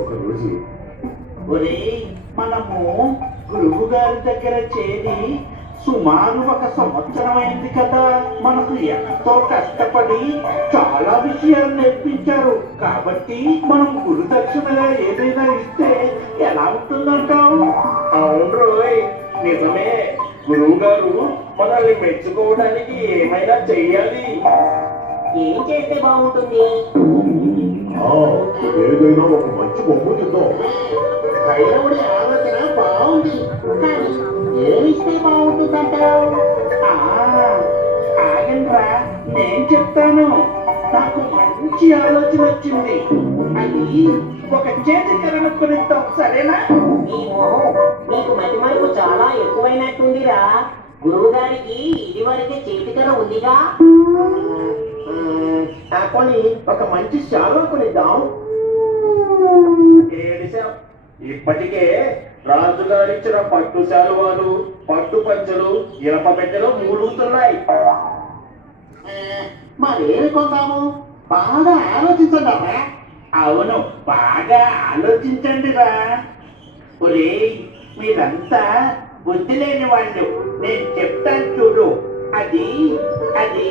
ఒకరోజు ఒరే, మనము గురువు గారి దగ్గర చేరి సుమారు 1 సంవత్సరం అయింది కదా. మనకు ఎంతో కష్టపడి చాలా విషయాలు నేర్పించారు. కాబట్టి మనం గురుదక్షిణగా ఏదైనా ఇస్తే ఎలా ఉంటుందంటావు? అవును రోయ్, నిజమే. గురువు గారు మనల్ని మెచ్చుకోవడానికి ఏమైనా చెయ్యాలి. ఏం చేస్తే బాగుంటుంది? ఆ, ఏదైనా ఒక మంచి బొమ్మ ఇద్దాం. భైరవుడి ఆలోచన బాగుంది, కానీ ఏమిస్తే బాగుంటుందంటావు? ఆగండ్రా, నేను చెప్తాను. నాకు మంచి ఆలోచన వచ్చింది. అది ఒక చేతికరణ కొనిద్దాం, సరేనా? నీ మొహం, నీకు మతి మరుపు చాలా ఎక్కువైనట్టుందిరా. గురువు గారికి ఇది వరకే చేతికర ఉందిగా. కొని ఒక మంచి శాలువా కొనిద్దాం. ఏడిశాం. ఇప్పటికే రాజుగారిచ్చిన పట్టు శాలువాలు, పట్టు పంచలు, ఇనప పెట్టెలు మూలుగుతున్నాయి. మరేమి కొందాము? బాగా ఆలోచించండి అమ్మా. అవును, బాగా ఆలోచించండిరా. ఒరే, మీరంతా బుద్ధి లేని వాళ్ళు. నేను చెప్తాను చూడు. అది అది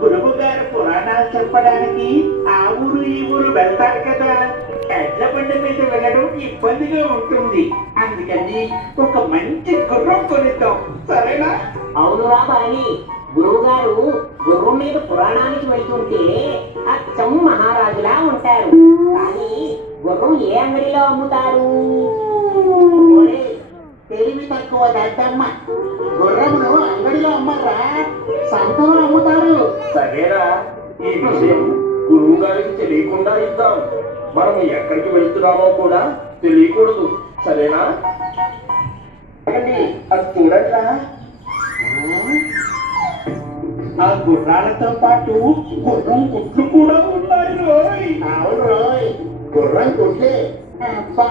గురువు గారు పురాణాలు చెప్పడానికి ఆ ఊరు ఈ ఊరు వెళ్తారు కదా. ఎడ్ల బండి మీద వెళ్ళడం ఇబ్బందిగా ఉంటుంది. అందుకని ఒక మంచి గుర్రం కొనిద్దాం, సరేనా? అవునురా బాని, గురువు గారు గుర్రం మీద పురాణానికి వెళ్తుంటే అచ్చం మహారాజులా ఉంటారు. కానీ గుర్రం ఏ అంగడిలో అమ్ముతారు? ఒరే, తెలివి తక్కువ దద్దమ్మ, గుర్రమును అంగడిలో అమ్మరా, సంతలో అమ్ముతారు. సరేరా, ఈ విషయం గురువు గారికి తెలియకుండా ఇద్దాం. మనం ఎక్కడికి వెళ్తున్నామో కూడా తెలియకూడదు, సరేనా? అది చూడండిరా. ఆ గుర్రాలతో పాటు గుర్రం గుట్లు కూడా ఉన్నాయి రోయ్. అవును రోయ్, గుర్రం గుడ్లే. అబ్బా,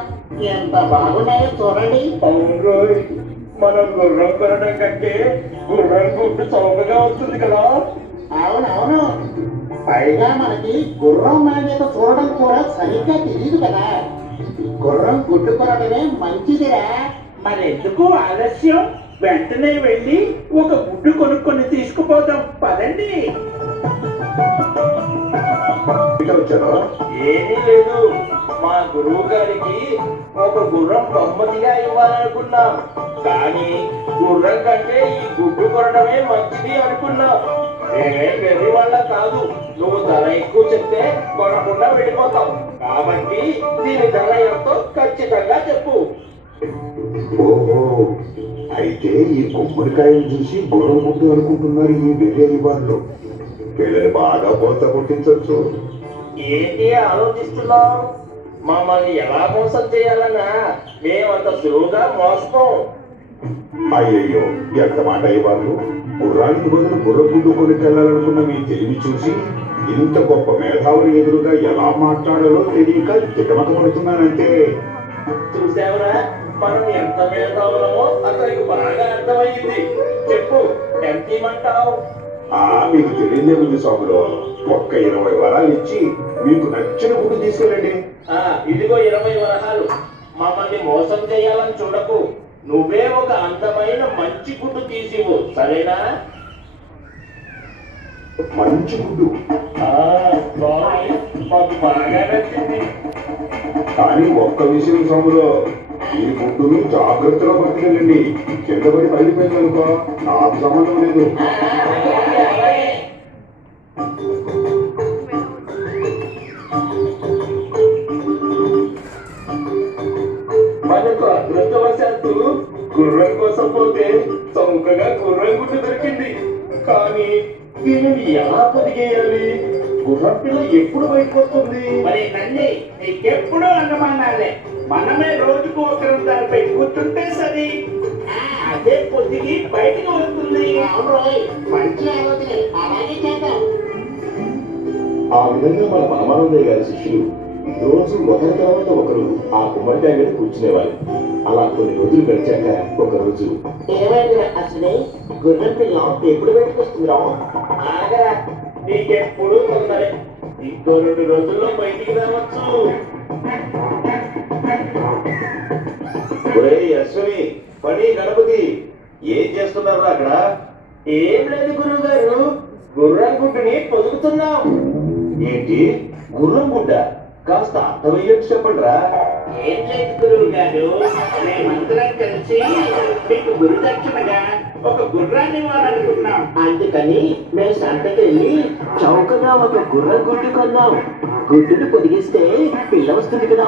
ఎంత బాగున్నాయో చూడండి. అవును రోయ్, మనం గుర్రం కొనడం కంటే గుర్రం గుడ్డు చౌకగా వస్తుంది కదా. అవునవును, పైగా మనకి గుర్రం నాణ్యత చూడడం కూడా సరిగ్గా తెలియదు కదా. గుర్రం గుడ్డు కొనడమే మంచిదిరా. మరెందుకు ఆలస్యం? వెంటనే వెళ్ళి ఒక గుడ్డు కొనుక్కొని తీసుకుపోదాం, పదండి. వచ్చారా? ఏమీ లేదు, మా గురువు గారికి ఒక గుర్రం బహుమతిగా ఇవ్వాలనుకున్నాం. కానీ గుర్రం కంటే ఈ గుడ్డు కొనడమే మంచిది అనుకున్నాం. మేమే వెర్రి వాళ్ళ కాదు, నువ్వు ధర ఎక్కువ చెప్తే కొనకుండా వెళ్ళిపోతాం. కాబట్టి దీని ధర ఎంతో ఖచ్చితంగా చెప్పు. ఓహో, అయితే ఈ గుమ్మడికాయలు చూసి గుర్రం గుడ్డు అనుకుంటున్నారు ఈ వెర్రి వాళ్ళు. పిల్లలు బాగా పోత కొట్టించవచ్చు. ఏంటి ఆలోచిస్తున్నావు? మమ్మల్ని ఎలా మోసం చేయాలన్నా మేమంత సులువుగా మోసపోం. అయ్యయ్యో, ఎంత మాట అయ్యేవాళ్ళు. గుర్రానికి బదులు గుర్రం గుడ్డు కొనుకెళ్లాలనుకున్న మీ తెలివి చూసి ఇంత గొప్ప మేధావులు ఎదురుగా ఎలా మాట్లాడాలో తెలియక తికమకపడుతున్నానంటే. చూసావురా, మనం ఎంత మేధావులమో అతనికి బాగా అర్థమయ్యింది. చెప్పు, ఎంత ఇమ్మంటావు? మీకు తెలియదే ఉంది స్వాములో. ఒక్క 20 వరాలు ఇచ్చి మీకు నచ్చిన గుడ్డు తీసుకెళ్ళండి. ఇదిగో 20 వరహాలు. మమ్మల్ని మోసం చేయాలని చూడకు. నువ్వే ఒక అందమైన మంచి గుడ్డు తీసివు, సరేనా? మంచి గుడ్డు మాకు బాగా నచ్చింది. కానీ ఒక్క విషయం స్వాములో, ఈ గుడ్డును జాగ్రత్తగా పట్టుకెళ్ళండి. కింద పడి పగిలిపోయింది అనుకో, నాకు సంబంధం లేదు. మనకు అదృష్టవశాత్తు గుర్రం కోసం పోతే చౌకగా గుర్రం గుడ్డు దొరికింది. కానీ దీనిని ఎలా పొదిగేయాలి? గుర్రం పిల్ల ఎప్పుడు బయటకు వస్తుంది? మరి నంది, నీకెప్పుడు అనుమానాలే. మనమే రోజుకు ఒకరు దానిపై కూర్చుంటే సరి. అదే పొద్దుకి బయటకు వస్తుంది. అవును రోయ్, మంచి ఆలోచనే, అలాగే చేద్దాం. ఆ విధంగా మన పరమానందయ్య గారి శిష్యులు రోజు ఒకరి తర్వాత ఒకరు ఆ గుమ్మడికాయ మీద కూర్చునేవారు. అలా కొన్ని రోజులు గడిచాక ఒక రోజు, ఏమైంది అసలే, గుర్రం పిల్ల ఎప్పుడు బయటకు వస్తుందిరా? ఆగరా, నీకెప్పుడు తొందరే. ఇంకో 2 రోజుల్లో బయటికి రావచ్చు. ఒరేయ్ అశ్విని, పని గణపతి, ఏం చేస్తున్నారు అక్కడ? ఏం లేదు గురువు గారు, గుర్రం గుడ్డుని పొదుగుతున్నాం. ఏంటి గుర్రం గుడ్డ? కాస్త అర్థమయ్యేట్టు చెప్పండి రా. ఏం లేదు గురువు గారు, మేమందరం కలిసి మీకు గురుదక్షిణగా ఒక గుర్రాన్ని ఇవ్వాలనుకున్నాం. అందుకని మేము సంతకి వెళ్ళి చౌకగా ఒక గుర్రం గుడ్డు కొన్నాం. గుడ్డును పొదిగిస్తే పిల్ల వస్తుంది కదా.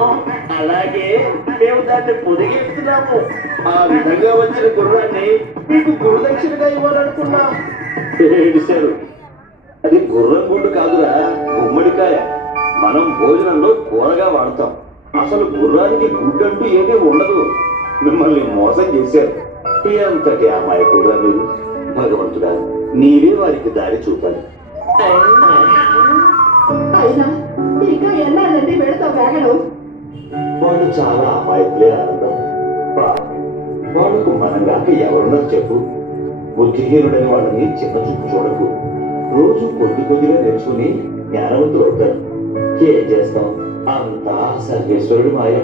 అలాగే మేము దాన్ని పొదిగిస్తున్నాము. ఆ విధంగా వచ్చిన గుర్రాన్ని మీకు గురుదక్షిణగా ఇవ్వాలనుకున్నాం. ఏడిశారు. అది గుర్రం గుడ్డు కాదురా, గుమ్మడికాయ. మనం భోజనంలో కూరగా వాడతాం. అసలు గుర్రానికి గుడ్డు అంటూ ఏమీ ఉండదు. మిమ్మల్ని మోసం చేశారు. ఎంతటి అమాయకుడుగా మీరు. భగవంతుడా, నీవే వారికి దారి చూపాలి. అయినా ఇంకా ఎన్నాళ్ళండి వెళతావు వేగలు? వాళ్ళు చాలా అమాయకులే ఆనందం. వాళ్ళకు మనంగాక ఎవరున్నారు చెప్పు. బుద్ధిహీనుడని వాళ్ళని చిన్న చూపు చూడకు. రోజు కొద్ది కొద్దిగా నేర్చుకుని జ్ఞానవంతులు అవుతారు. ఏం చేస్తాం, అంతా సర్వేశ్వరుడు మాయ.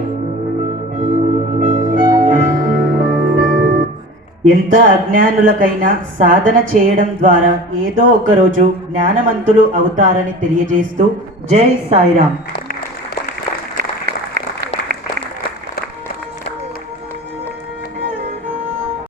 ఎంత అజ్ఞానులకైనా సాధన చేయడం ద్వారా ఏదో ఒక రోజు జ్ఞానవంతులు అవుతారని తెలియజేస్తూ జై సాయిరాం.